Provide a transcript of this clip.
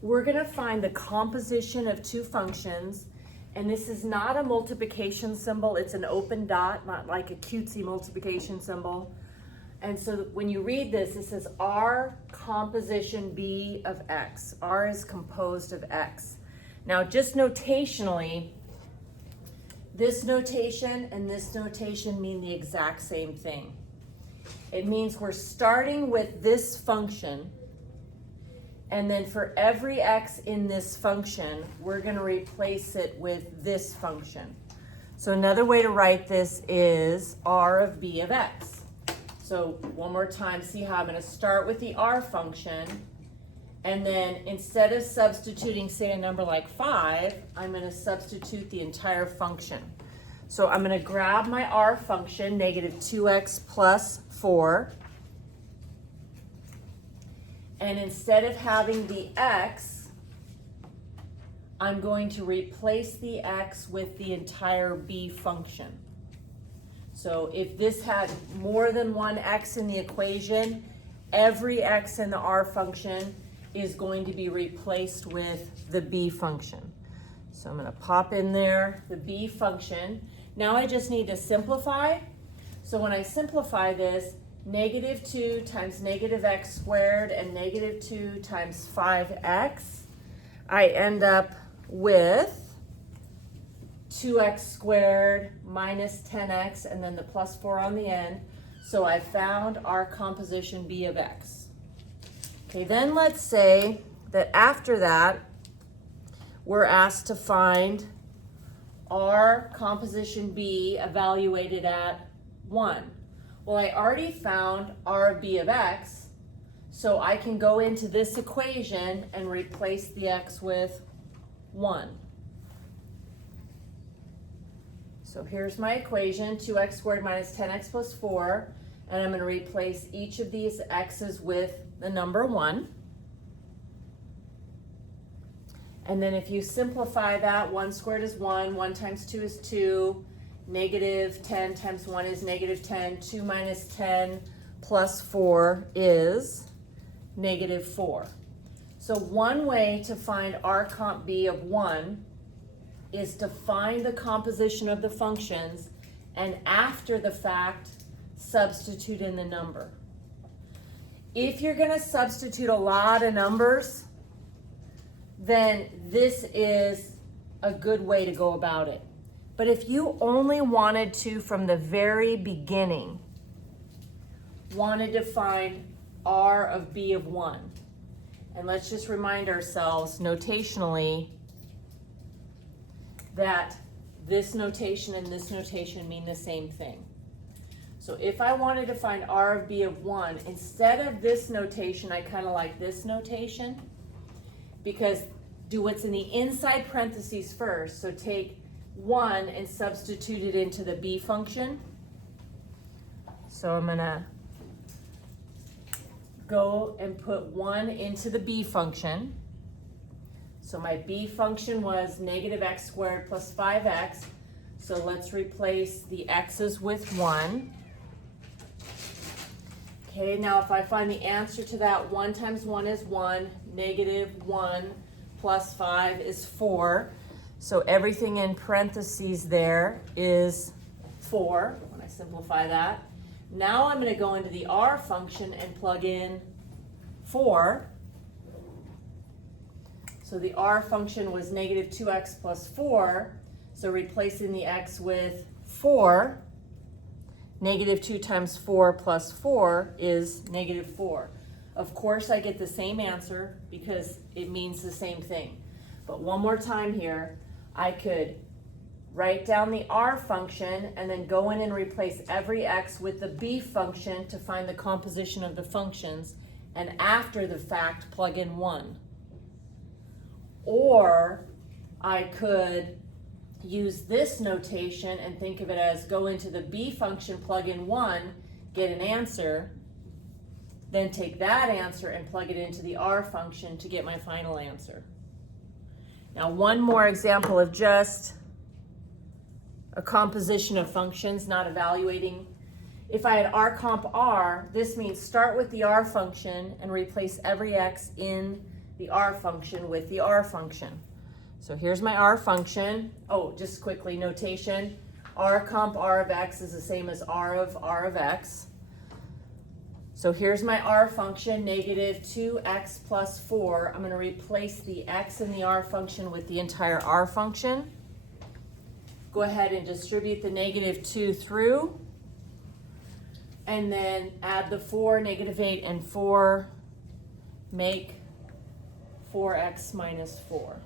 we're gonna find the composition of two functions, and this is not a multiplication symbol, it's an open dot, not like a cutesy multiplication symbol. And so when you read this, it says R composition B of X. R is composed of X. Now just notationally, this notation and this notation mean the exact same thing. It means we're starting with this function, and then for every X in this function, we're gonna replace it with this function. So another way to write this is R of B of X. So one more time, see how I'm gonna start with the R function, and then instead of substituting, say, a number like 5, I'm gonna substitute the entire function. So I'm gonna grab my R function, negative 2x plus 4, and instead of having the x, I'm going to replace the x with the entire b function. So if this had more than one x in the equation, every x in the R function is going to be replaced with the b function. So I'm gonna pop in there the b function. Now I just need to simplify. So when I simplify this, negative 2 times negative x squared and negative 2 times 5x, I end up with 2x squared minus 10x and then the plus 4 on the end. So I found our composition B of x. Okay, then let's say that after that, we're asked to find our composition B evaluated at 1. Well, I already found R of B of x, so I can go into this equation and replace the x with 1. So here's my equation, 2x squared minus 10x plus 4, and I'm going to replace each of these x's with the number 1. And then if you simplify that, 1 squared is 1, 1 times 2 is 2, negative 10 times 1 is negative 10, 2 minus 10 plus 4 is negative 4. So one way to find R comp B of 1 is to find the composition of the functions and after the fact, substitute in the number. If you're gonna substitute a lot of numbers, then this is a good way to go about it. But if you only wanted to, from the very beginning, wanted to find R of B of 1, and let's just remind ourselves notationally that this notation and this notation mean the same thing. So if I wanted to find R of B of 1, instead of this notation, I kind of like this notation, because do what's in the inside parentheses first. So take 1 and substitute it into the B function. So I'm gonna go and put 1 into the B function. So my B function was negative x squared plus 5x. So let's replace the x's with 1. Okay, now if I find the answer to that, 1 times 1 is 1, negative 1 plus 5 is 4. So everything in parentheses there is 4, when I simplify that. Now I'm going to go into the R function and plug in 4. So the R function was negative 2x plus 4. So replacing the x with 4, negative 2 times 4 plus 4 is negative 4. Of course, I get the same answer because it means the same thing. But one more time here, I could write down the R function and then go in and replace every x with the B function to find the composition of the functions, and after the fact, plug in 1. Or I could use this notation and think of it as go into the B function, plug in 1, get an answer, then take that answer and plug it into the R function to get my final answer. Now one more example of just a composition of functions, not evaluating. If I had R comp R, this means start with the R function and replace every x in the R function with the R function. So here's my R function. Oh, just quickly, notation. R comp R of X is the same as R of X. So here's my R function, negative 2x plus 4. I'm going to replace the x in the R function with the entire R function. Go ahead and distribute the negative 2 through. And then add the 4, negative 8 and 4, make 4x minus 4.